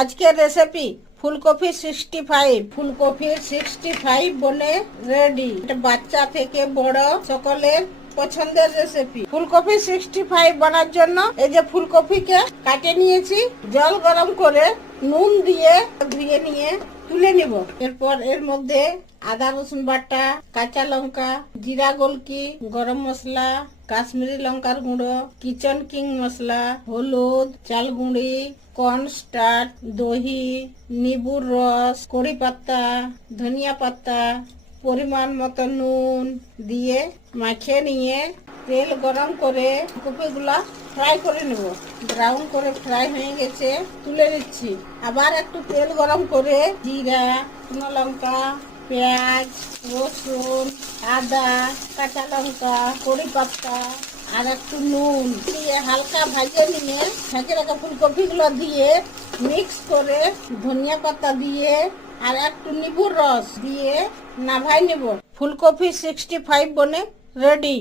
আজকের রেসিপি ফুলকপি 65। ফুলকপি 65 বনে রেডি। এটা বাচ্চা থেকে বড় সকলের পছন্দের রেসিপি। ফুলকপি 65 বানার জন্য এই যে ফুলকপিকে কাটে নিয়েছি, জল গরম করে নুন দিয়ে ধুয়ে নিয়ে তুলে নিব। এরপর এর মধ্যে আদা রসুন বাটা, কাঁচা লঙ্কা, জিরা গোলকি, গরম মশলা, কাশ্মীরি লঙ্কার গুঁড়ো, কিচেন কিং মশলা, হলুদ, চাল গুঁড়ি, কর্নস্টার্চ, দহি, নিবুর রস, কড়ি পাতা, ধনিয়া পাতা, পরিমাণ মতো নুন দিয়ে মাখিয়ে নিয়ে তেল গরম করে ফুলকপিগুলা ফ্রাই করে নেব। ব্রাউন করে ফ্রাই হয়ে গেছে, তুলে নিচ্ছি। আবার একটু তেল গরম করে জিরা, শুকনো লঙ্কা, পেঁয়াজ, রসুন, আদা, কাঁচা লঙ্কা, কড়ি পাতা আর একটু নুন দিয়ে হালকা ভাজে নিয়ে ঢেকে রাখা ফুলকপিগুলো দিয়ে মিক্স করে ধনিয়া পাতা দিয়ে আর একটু নিবুর রস দিয়ে নামাই নেব। ফুলকপি 65 বনে রেডি।